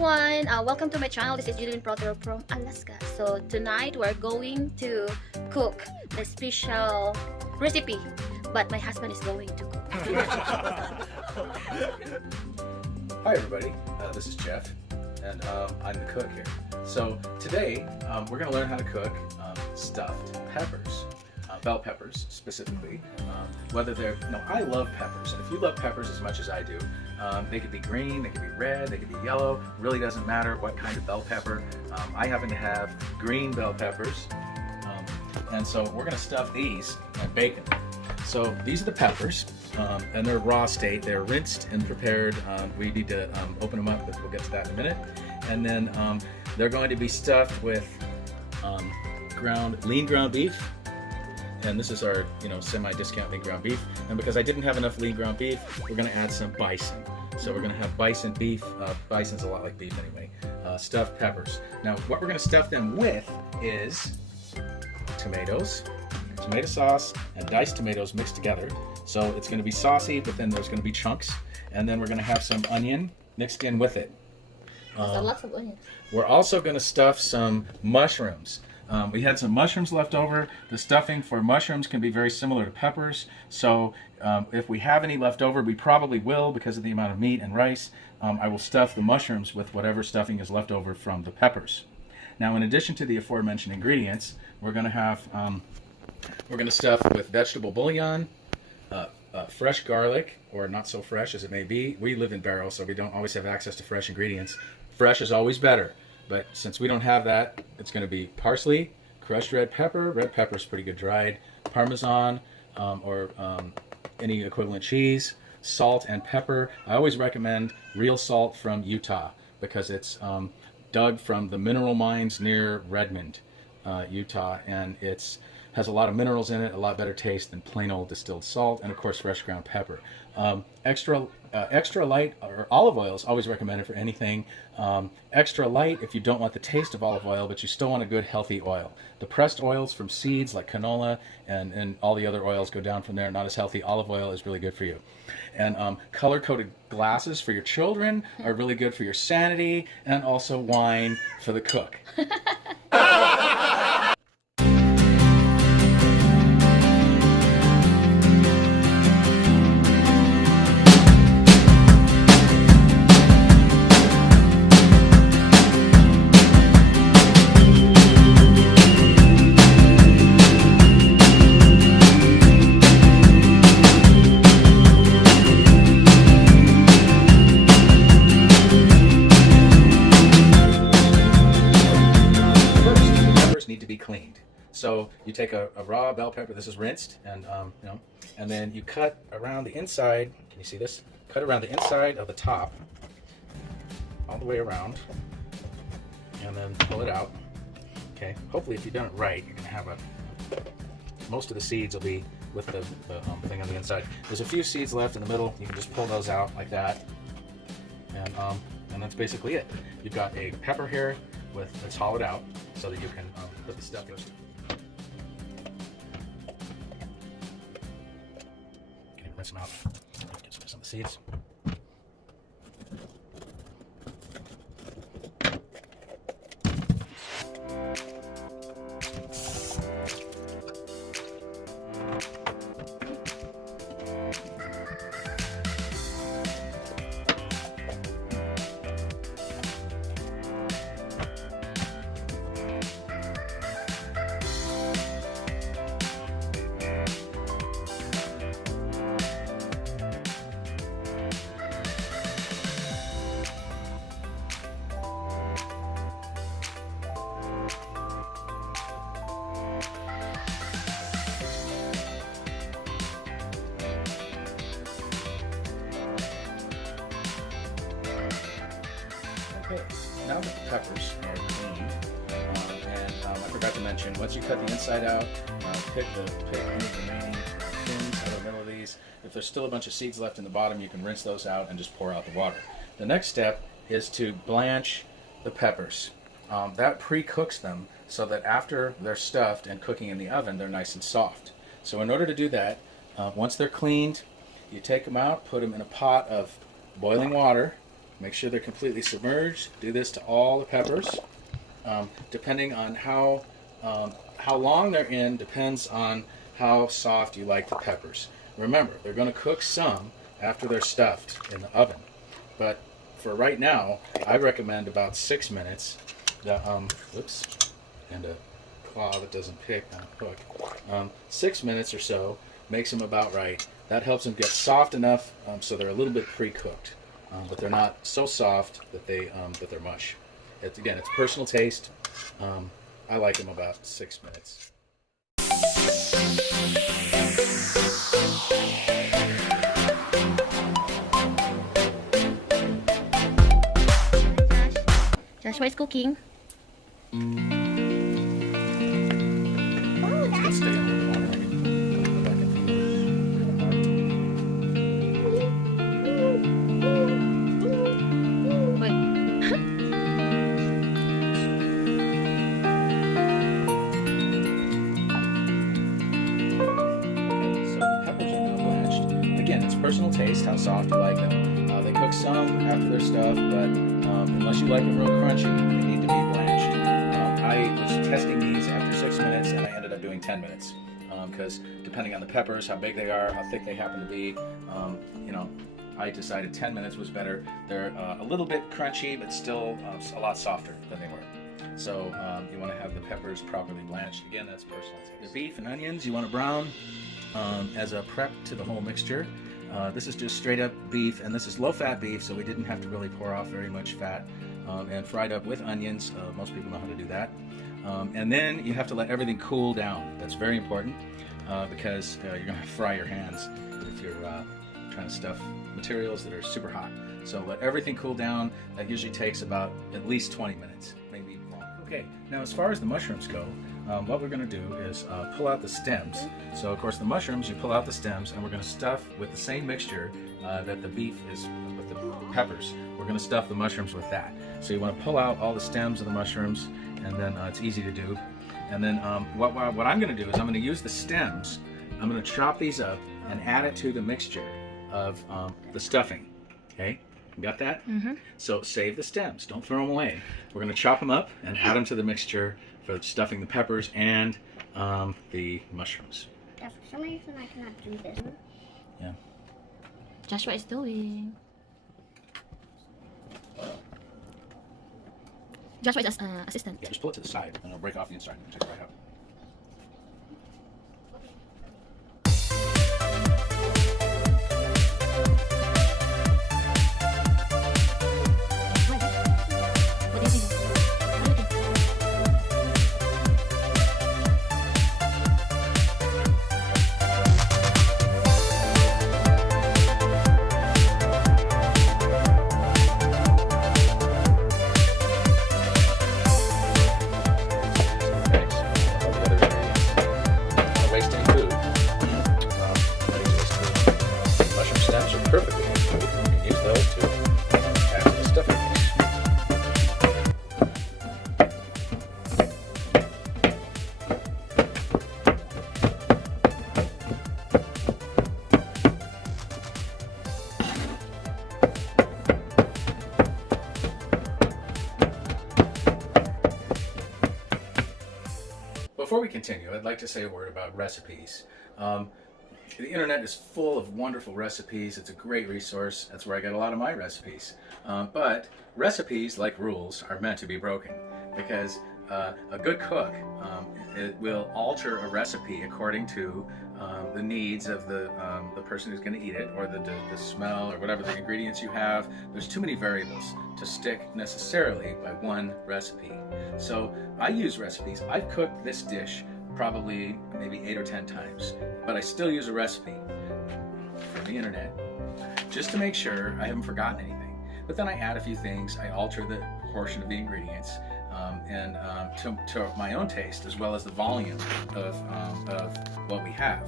everyone, welcome to my channel. This is Julian Proter from Alaska. So tonight we're going to cook the special recipe, but my husband is going to cook. Hi everybody, this is Jeff, and I'm the cook here. So today we're going to learn how to cook stuffed peppers, bell peppers specifically. Whether they're, I love peppers, and if you love peppers as much as I do, they could be green, they could be red, they could be yellow. Really doesn't matter what kind of bell pepper. I happen to have green bell peppers, and so we're going to stuff these and bake them. So these are the peppers, and they're raw state. They're rinsed and prepared. We need to open them up, but we'll get to that in a minute. And then they're going to be stuffed with lean ground beef. And this is our, semi-discount lean ground beef. And because I didn't have enough lean ground beef, we're going to add some bison. So we're going to have bison beef. Bison's a lot like beef anyway. Stuffed peppers. Now, what we're going to stuff them with is tomatoes, tomato sauce, and diced tomatoes mixed together. So it's going to be saucy, but then there's going to be chunks. And then we're going to have some onion mixed in with it. Lots of onions. We're also going to stuff some mushrooms. We had some mushrooms left over. The stuffing for mushrooms can be very similar to peppers. So if we have any left over, we probably will because of the amount of meat and rice. I will stuff the mushrooms with whatever stuffing is left over from the peppers. Now, in addition to the aforementioned ingredients, we're going to have stuff with vegetable bouillon, fresh garlic, or not so fresh as it may be. We live in barrels, so we don't always have access to fresh ingredients. Fresh is always better. But since we don't have that, it's going to be parsley, crushed red pepper. Red pepper is pretty good dried. Parmesan or any equivalent cheese, salt and pepper. I always recommend real salt from Utah because it's dug from the mineral mines near Redmond, Utah, and it's has a lot of minerals in it, a lot better taste than plain old distilled salt, and of course fresh ground pepper. Extra light or olive oil is always recommended for anything. Extra light if you don't want the taste of olive oil, but you still want a good healthy oil. The pressed oils from seeds like canola and all the other oils go down from there, not as healthy. Olive oil is really good for you. And color-coded glasses for your children are really good for your sanity, and also wine for the cook. Need to be cleaned. So you take a raw bell pepper. This is rinsed, and and then you cut around the inside. Can you see this? Cut around the inside of the top, all the way around, and then pull it out. Okay. Hopefully, if you've done it right, you're gonna have most of the seeds will be with the thing on the inside. There's a few seeds left in the middle. You can just pull those out like that, and that's basically it. You've got a pepper here it's hollowed out so that you can put the stuff in. Okay, rinse them out. Get some of the seeds. Okay, now that the peppers are cleaned, and I forgot to mention, once you cut the inside out, pick any remaining pins out of the middle of these. If there's still a bunch of seeds left in the bottom, you can rinse those out and just pour out the water. The next step is to blanch the peppers. That pre-cooks them so that after they're stuffed and cooking in the oven, they're nice and soft. So in order to do that, once they're cleaned, you take them out, put them in a pot of boiling water, Make sure they're completely submerged. Do this to all the peppers. Depending on how long they're in depends on how soft you like the peppers. Remember, they're going to cook some after they're stuffed in the oven. But for right now, I recommend about 6 minutes. Whoops, and a claw that doesn't pick on a hook. 6 minutes or so makes them about right. That helps them get soft enough so they're a little bit pre-cooked, but they're not so soft that they're mush. Again, it's personal taste. I like them about 6 minutes. Joshua is cooking. Let's stay in the water. Go back and Wait. So the peppers are now blanched. Again, it's personal taste how soft you like them. They cook some after they're stuffed, but unless you like them real crunchy, they need to be blanched. I was testing these after 6 minutes, and I ended up doing 10 minutes because depending on the peppers, how big they are, how thick they happen to be, I decided 10 minutes was better. They're a little bit crunchy, but still a lot softer than they were. So you want to have the peppers properly blanched. Again, that's personal taste. The beef and onions you want to brown as a prep to the whole mixture. This is just straight up beef, and this is low-fat beef, so we didn't have to really pour off very much fat, and fried up with onions. Most people know how to do that. And then you have to let everything cool down. That's very important because you're going to fry your hands if you're trying to stuff materials that are super hot. So let everything cool down. That usually takes about at least 20 minutes, maybe even longer. Okay, now as far as the mushrooms go, what we're going to do is pull out the stems. So of course the mushrooms, you pull out the stems, and we're going to stuff with the same mixture that the beef is with the peppers. We're going to stuff the mushrooms with that. So you want to pull out all the stems of the mushrooms, and then it's easy to do. And then what I'm going to do is I'm going to use the stems. I'm going to chop these up and add it to the mixture of the stuffing. Okay, you got that? Mm-hmm. So save the stems. Don't throw them away. We're going to chop them up and add them to the mixture for stuffing the peppers and the mushrooms. Yeah, for some reason I cannot do this. Yeah. Joshua is doing. Joshua is assistant. Yeah, just pull it to the side and it'll break off the inside and take it right out. What do you think? Stems are perfectly good. You can use those to add to the stuffing mix. Before we continue, I'd like to say a word about recipes. The internet is full of wonderful recipes. It's a great resource. That's where I get a lot of my recipes. But recipes, like rules, are meant to be broken because a good cook it will alter a recipe according to the needs of the person who's going to eat it, or the smell, or whatever the ingredients you have. There's too many variables to stick necessarily by one recipe. So I use recipes. I've cooked this dish probably maybe 8 or 10 times, but I still use a recipe from the internet just to make sure I haven't forgotten anything. But then I add a few things, I alter the proportion of the ingredients and to my own taste, as well as the volume of what we have.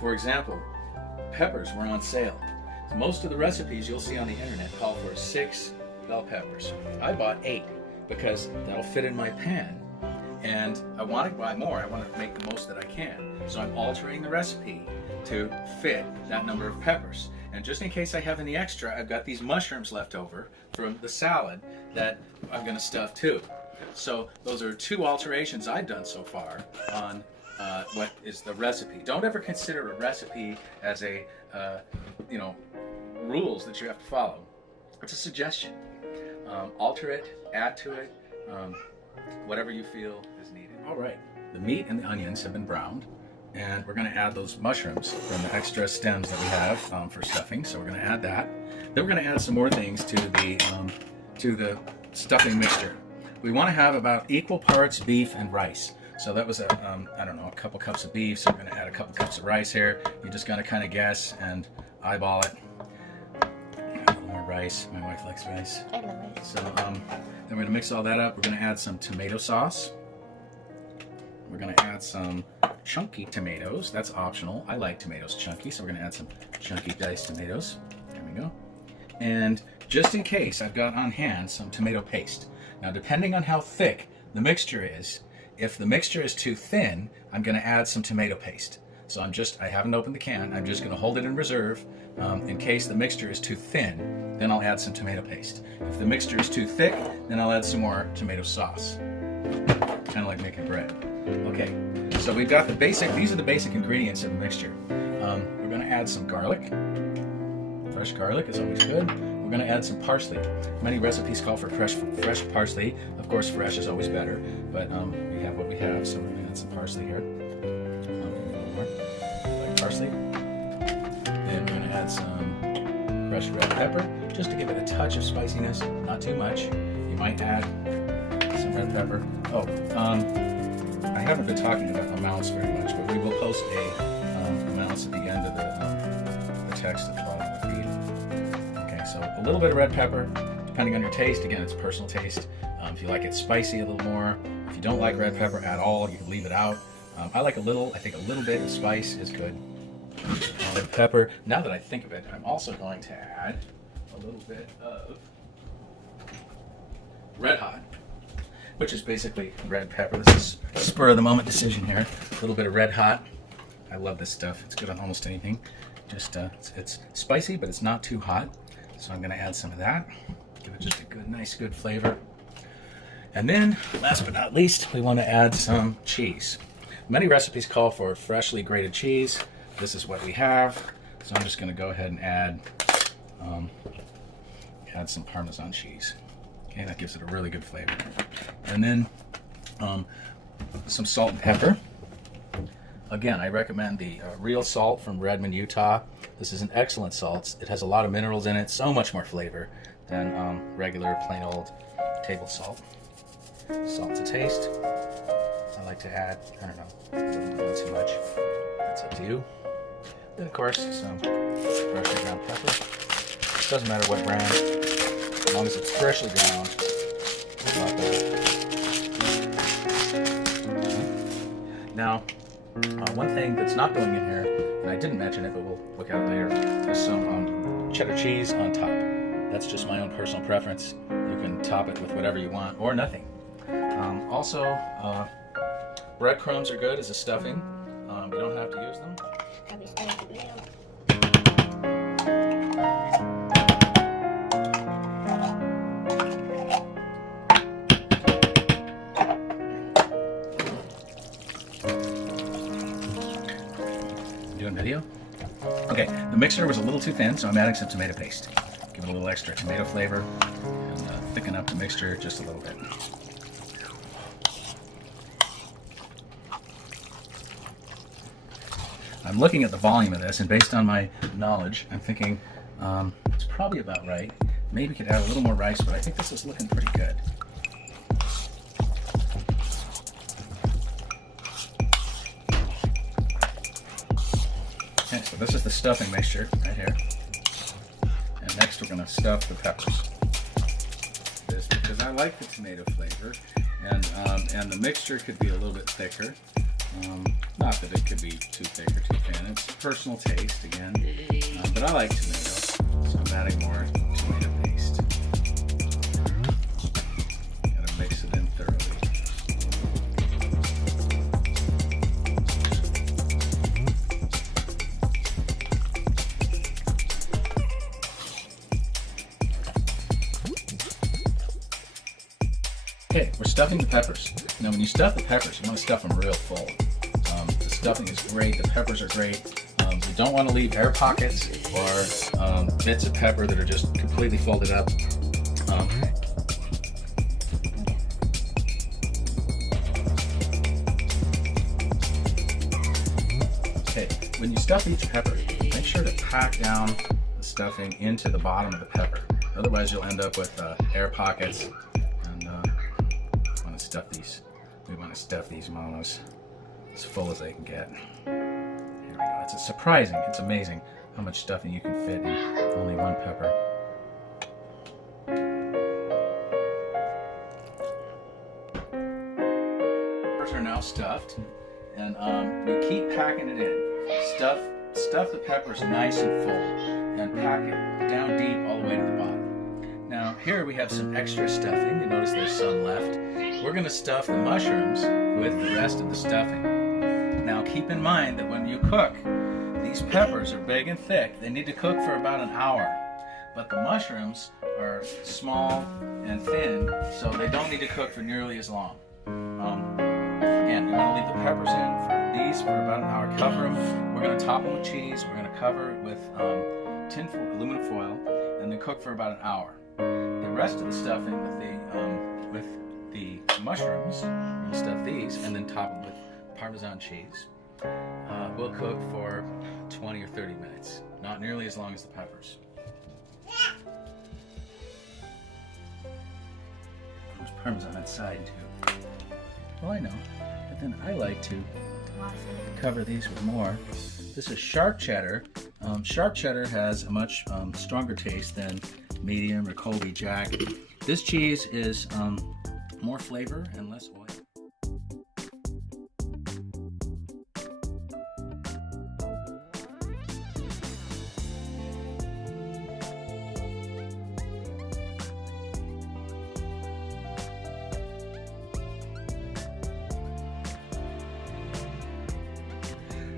For example, peppers were on sale. Most of the recipes you'll see on the internet call for 6 bell peppers. I bought 8 because that'll fit in my pan. And I want to buy more. I want to make the most that I can. So I'm altering the recipe to fit that number of peppers. And just in case I have any extra, I've got these mushrooms left over from the salad that I'm going to stuff too. So those are 2 alterations I've done so far on what is the recipe. Don't ever consider a recipe as a, rules that you have to follow. It's a suggestion. Alter it, add to it, whatever you feel is needed. All right, the meat and the onions have been browned, and we're going to add those mushrooms from the extra stems that we have for stuffing. So we're going to add that. Then we're going to add some more things to the stuffing mixture. We want to have about equal parts beef and rice. So that was a couple cups of beef. So we're going to add a couple cups of rice here. You're just going to kind of guess and eyeball it. A little more rice. My wife likes rice. I love rice. So then we're going to mix all that up. We're going to add some tomato sauce. We're going to add some chunky tomatoes. That's optional. I like tomatoes chunky, so we're going to add some chunky diced tomatoes. There we go. And just in case, I've got on hand some tomato paste. Now, depending on how thick the mixture is, if the mixture is too thin, I'm going to add some tomato paste. So I haven't opened the can. I'm just going to hold it in reserve in case the mixture is too thin. Then I'll add some tomato paste. If the mixture is too thick, then I'll add some more tomato sauce. Kind of like making bread. Okay, so we've got these are the basic ingredients of the mixture. We're going to add some garlic. Fresh garlic is always good. We're going to add some parsley. Many recipes call for fresh parsley. Of course, fresh is always better, but we have what we have, so we're going to add some parsley here. A little more, like parsley. Then we're going to add some crushed red pepper, just to give it a touch of spiciness, not too much. You might add some red pepper. Oh, I haven't been talking about amounts very much, but we will post amounts at the end of the text of the feed. Okay, so a little bit of red pepper, depending on your taste. Again, it's personal taste. If you like it spicy a little more, if you don't like red pepper at all, you can leave it out. I like a little. I think a little bit of spice is good. Red pepper. Now that I think of it, I'm also going to add a little bit of Red Hot, which is basically red pepper. This is a spur of the moment decision here. A little bit of Red Hot. I love this stuff. It's good on almost anything. Just it's spicy, but it's not too hot. So I'm going to add some of that. Give it just a good, nice, good flavor. And then, last but not least, we want to add some cheese. Many recipes call for freshly grated cheese. This is what we have. So I'm just going to go ahead and add some Parmesan cheese. Okay, that gives it a really good flavor. And then some salt and pepper. Again, I recommend the real salt from Redmond, Utah. This is an excellent salt. It has a lot of minerals in it, so much more flavor than regular plain old table salt. Salt to taste. I like to add, I don't know, not too much. That's up to you. Then of course, some freshly ground pepper. Doesn't matter what brand, as long as it's freshly ground. Now, one thing that's not going in here, and I didn't mention it, but we'll look at it later, is some cheddar cheese on top. That's just my own personal preference. You can top it with whatever you want, or nothing. Also, breadcrumbs are good as a stuffing. You don't have to use them. Probably started to grill. Doing video? Okay, the mixer was a little too thin, so I'm adding some tomato paste. Give it a little extra tomato flavor and thicken up the mixture just a little bit. I'm looking at the volume of this, and based on my knowledge, I'm thinking it's probably about right. Maybe we could add a little more rice, but I think this is looking pretty good. Okay, so this is the stuffing mixture right here. And next we're going to stuff the peppers. This, because I like the tomato flavor, and the mixture could be a little bit thicker. Not that it could be too thick or too thin. It's personal taste again, but I like tomato, so I'm adding more tomato paste. Gotta mix it in thoroughly. Okay, we're stuffing the peppers. Now when you stuff the peppers, you want to stuff them real full. The stuffing is great, the peppers are great. You don't want to leave air pockets or bits of pepper that are just completely folded up. Okay, when you stuff each pepper, make sure to pack down the stuffing into the bottom of the pepper. Otherwise you'll end up with air pockets. And want to stuff these. We want to stuff these mamas as full as they can get. Here we go. It's surprising. It's amazing how much stuffing you can fit in only one pepper. Peppers are now stuffed, and we keep packing it in. Stuff the peppers nice and full, and pack it down deep all the way to the bottom. Now here we have some extra stuffing. You notice there's some left. We're going to stuff the mushrooms with the rest of the stuffing. Now keep in mind that when you cook, these peppers are big and thick. They need to cook for about an hour. But the mushrooms are small and thin, so they don't need to cook for nearly as long. Again, you want to leave the peppers in for these for about an hour. Cover them. We're going to top them with cheese. We're going to cover it with tin foil, aluminum foil, and then cook for about an hour. The rest of the stuffing with the mushrooms, we're going to stuff these and then top them with Parmesan cheese. We'll cook for 20 or 30 minutes, not nearly as long as the peppers. There's Parmesan inside too. Well, I know, but then I like to cover these with more. This is sharp cheddar. Sharp cheddar has a much stronger taste than medium or Colby Jack. This cheese is more flavor and less oil.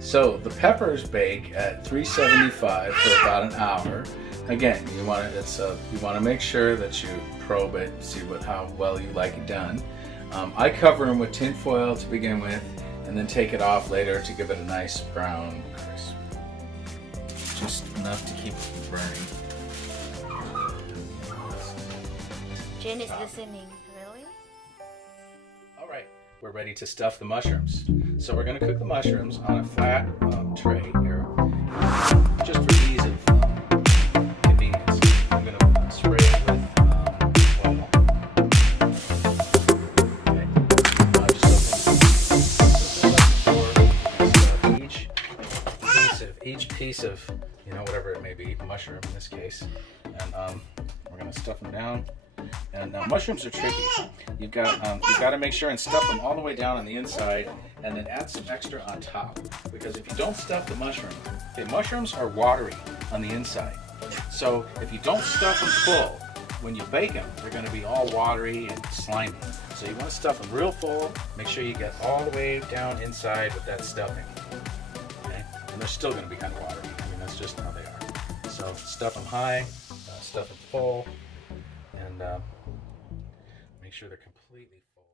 So the peppers bake at 375 for about an hour. Again, you want to make sure that you probe it, see how well you like it done. I cover them with tin foil to begin with, and then take it off later to give it a nice brown crisp. Just enough to keep it from burning. Jen is listening. Really? All right, we're ready to stuff the mushrooms. So we're going to cook the mushrooms on a flat tray here, just for ease of convenience. I'm going to spray it with oil. Okay. Just each piece of whatever it may be, mushroom in this case, and we're going to stuff them down. And mushrooms are tricky. You've got to make sure and stuff them all the way down on the inside, and then add some extra on top. Because if you don't stuff the mushroom, mushrooms are watery on the inside. So if you don't stuff them full, when you bake them, they're going to be all watery and slimy. So you want to stuff them real full. Make sure you get all the way down inside with that stuffing. Okay? And they're still going to be kind of watery. I mean, that's just how they are. So stuff them high, stuff them full. And make sure they're completely full.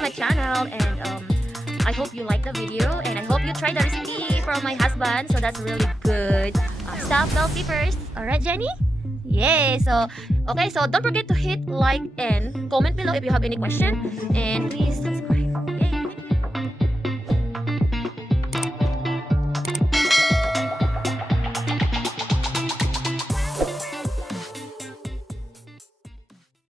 My channel, and I hope you like the video, and I hope you try the recipe from my husband. So that's really good. Stuffed bell peppers. Alright, Jenny? Yay! So okay, so don't forget to hit like and comment below if you have any question, and please subscribe.